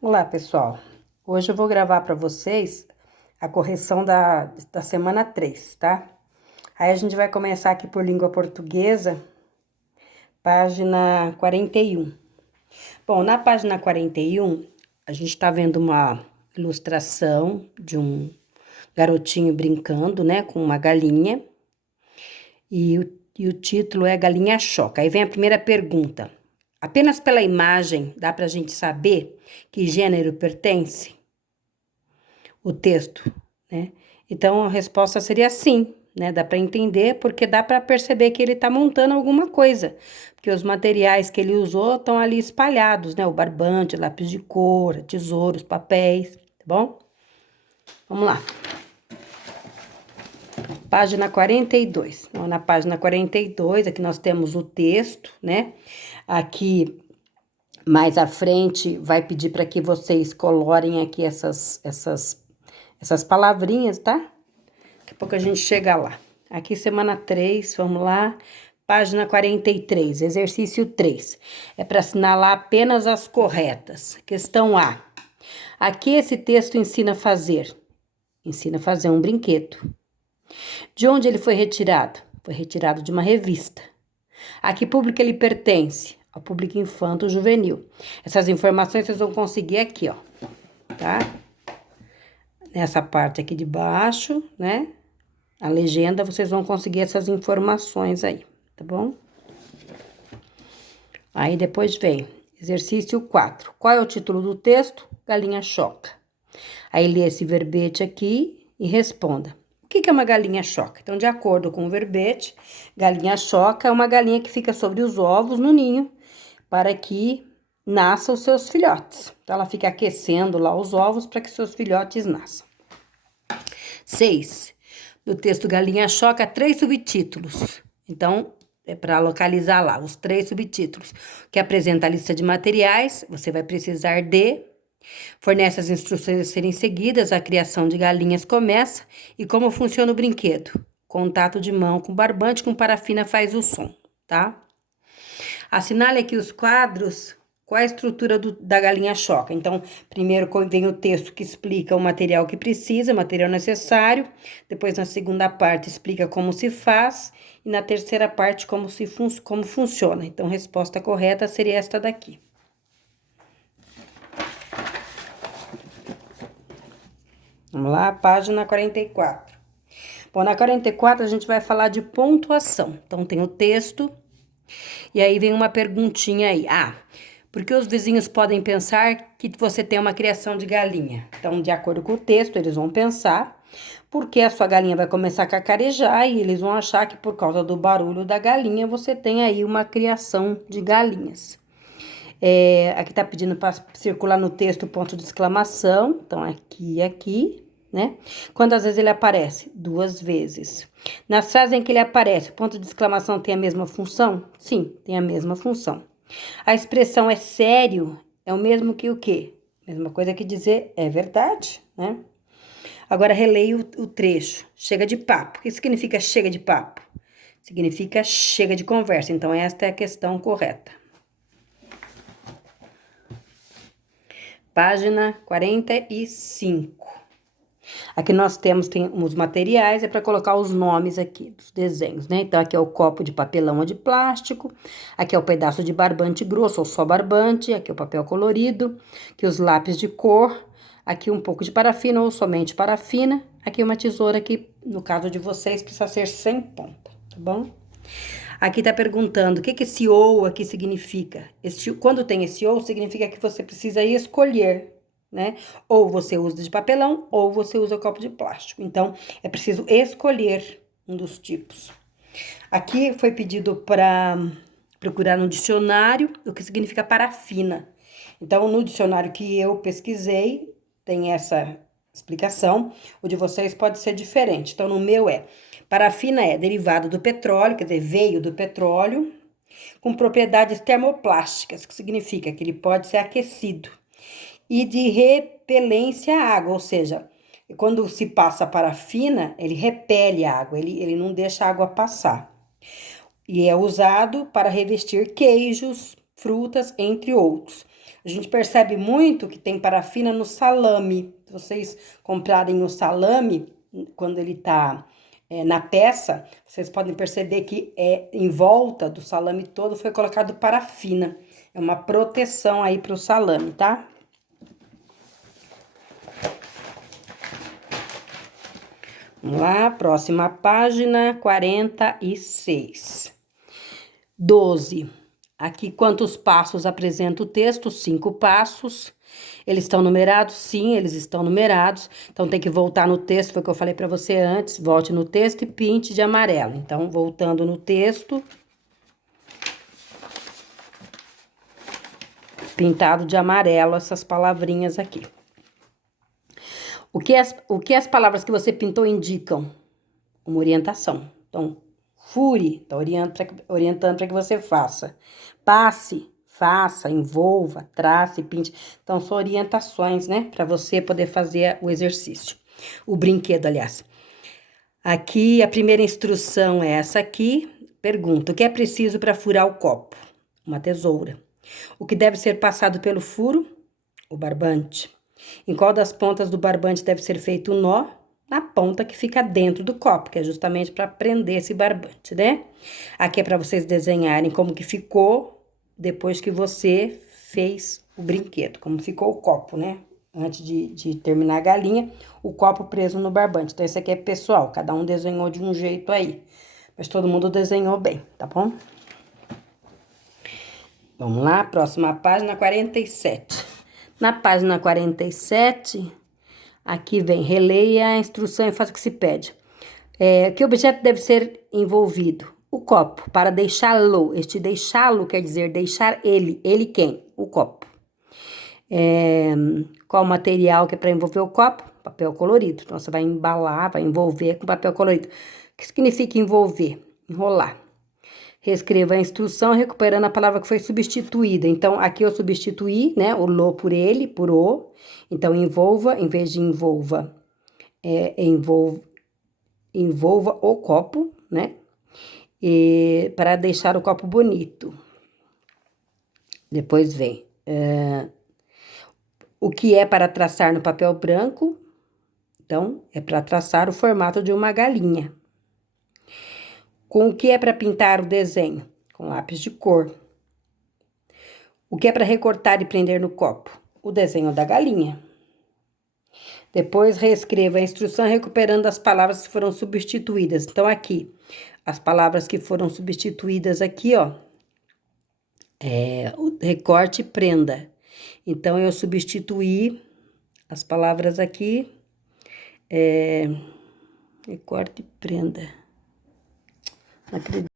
Olá, pessoal. Hoje eu vou gravar para vocês a correção da semana 3, tá? Aí a gente vai começar aqui por língua portuguesa, página 41. Bom, na página 41, a gente tá vendo uma ilustração de um garotinho brincando, né, com uma galinha. E o título é Galinha Choca. Aí vem a primeira pergunta. Apenas pela imagem dá pra gente saber que gênero pertence o texto, né? Então a resposta seria sim, né? Dá para entender porque dá para perceber que ele está montando alguma coisa, porque os materiais que ele usou estão ali espalhados, né? O barbante, lápis de cor, tesouros, papéis, tá bom? Vamos lá. Página 42. Então, na página 42, aqui nós temos o texto, né? Aqui mais à frente vai pedir para que vocês colorem aqui essas palavrinhas, tá? Daqui a pouco a gente chega lá. Aqui, semana 3, vamos lá. Página 43, exercício 3. É para assinalar apenas as corretas. Questão A. Aqui esse texto ensina a fazer. Ensina a fazer um brinquedo. De onde ele foi retirado? Foi retirado de uma revista. A que público ele pertence? Ao público infanto-juvenil. Essas informações vocês vão conseguir aqui, ó. Tá? Nessa parte aqui de baixo, né? A legenda, vocês vão conseguir essas informações aí, tá bom? Aí depois vem exercício 4. Qual é o título do texto? Galinha choca. Aí lê esse verbete aqui e responda. O que é uma galinha choca? Então, de acordo com o verbete, galinha choca é uma galinha que fica sobre os ovos no ninho para que nasçam os seus filhotes. Então, ela fica aquecendo lá os ovos para que seus filhotes nasçam. 6. No texto Galinha Choca, 3 subtítulos. Então, é para localizar lá os 3 subtítulos. Que apresenta a lista de materiais, você vai precisar de. Fornece as instruções a serem seguidas, a criação de galinhas começa. E como funciona o brinquedo? Contato de mão com barbante com parafina faz o som, tá? Assinale aqui os quadros. Qual é a estrutura da galinha choca? Então, primeiro vem o texto que explica o material que precisa, o material necessário. Depois, na segunda parte, explica como se faz. E na terceira parte, como funciona. Então, a resposta correta seria esta daqui. Vamos lá, página 44. Bom, na 44 a gente vai falar de pontuação. Então, tem o texto. E aí vem uma perguntinha aí. Porque os vizinhos podem pensar que você tem uma criação de galinha. Então, de acordo com o texto, eles vão pensar porque a sua galinha vai começar a cacarejar e eles vão achar que por causa do barulho da galinha você tem aí uma criação de galinhas. Aqui tá pedindo para circular no texto ponto de exclamação. Então, aqui e aqui, né? Quantas vezes ele aparece? 2 vezes. Nas frases em que ele aparece, o ponto de exclamação tem a mesma função? Sim, tem a mesma função. A expressão é sério é o mesmo que o quê? Mesma coisa que dizer é verdade, né? Agora releio o trecho. Chega de papo. O que significa chega de papo? Significa chega de conversa. Então, esta é a questão correta. Página 45. Aqui nós tem os materiais, é para colocar os nomes aqui dos desenhos, né? Então, aqui é o copo de papelão ou de plástico, aqui é o pedaço de barbante grosso ou só barbante, aqui é o papel colorido, aqui os lápis de cor, aqui um pouco de parafina ou somente parafina, aqui uma tesoura que, no caso de vocês, precisa ser sem ponta, tá bom? Aqui tá perguntando o que esse ou aqui significa. Quando tem esse ou, significa que você precisa escolher, né? Ou você usa de papelão, ou você usa copo de plástico. Então, é preciso escolher um dos tipos. Aqui foi pedido para procurar no dicionário o que significa parafina. Então, no dicionário que eu pesquisei, tem essa explicação. O de vocês pode ser diferente. Então, no meu parafina é derivado do petróleo, quer dizer, veio do petróleo, com propriedades termoplásticas, que significa que ele pode ser aquecido e de repelência à água, ou seja, quando se passa parafina, ele repele a água, ele não deixa a água passar. E é usado para revestir queijos, frutas, entre outros. A gente percebe muito que tem parafina no salame. Se vocês comprarem o salame, quando ele tá na peça, vocês podem perceber que em volta do salame todo foi colocado parafina. É uma proteção aí pro salame, tá? Vamos lá, próxima página, 46. 12. Aqui, quantos passos apresenta o texto? 5 passos. Eles estão numerados? Sim, eles estão numerados. Então, tem que voltar no texto, foi o que eu falei para você antes. Volte no texto e pinte de amarelo. Então, voltando no texto. Pintado de amarelo essas palavrinhas aqui. O que as palavras que você pintou indicam? Uma orientação. Então, fure, tá orientando para que você faça. Passe, faça, envolva, trace, pinte. Então, são orientações, né? Para você poder fazer o exercício. O brinquedo, aliás. Aqui, a primeira instrução é essa aqui. Pergunta, o que é preciso para furar o copo? Uma tesoura. O que deve ser passado pelo furo? O barbante. Em qual das pontas do barbante deve ser feito um nó? Na ponta que fica dentro do copo, que é justamente para prender esse barbante, né? Aqui é para vocês desenharem como que ficou depois que você fez o brinquedo, como ficou o copo, né? Antes de terminar a galinha, o copo preso no barbante. Então, esse aqui é pessoal, cada um desenhou de um jeito aí. Mas todo mundo desenhou bem, tá bom? Vamos lá, próxima página, 47. Na página 47, aqui vem, releia a instrução e faça o que se pede. Que objeto deve ser envolvido? O copo, para deixá-lo. Este deixá-lo quer dizer deixar ele. Ele quem? O copo. Qual material que é para envolver o copo? Papel colorido. Então, você vai embalar, vai envolver com papel colorido. O que significa envolver? Enrolar. Reescreva a instrução recuperando a palavra que foi substituída. Então, aqui eu substituí, né, o lo por ele, por o. Então, envolva, em vez de envolva, envolva o copo, né, e para deixar o copo bonito. Depois vem, o que é para traçar no papel branco? Então, é para traçar o formato de uma galinha. Com o que é para pintar o desenho? Com lápis de cor. O que é para recortar e prender no copo? O desenho da galinha. Depois, reescreva a instrução recuperando as palavras que foram substituídas. Então, aqui, as palavras que foram substituídas aqui, ó, o recorte e prenda. Então, eu substituí as palavras aqui, recorte e prenda. Não acredito.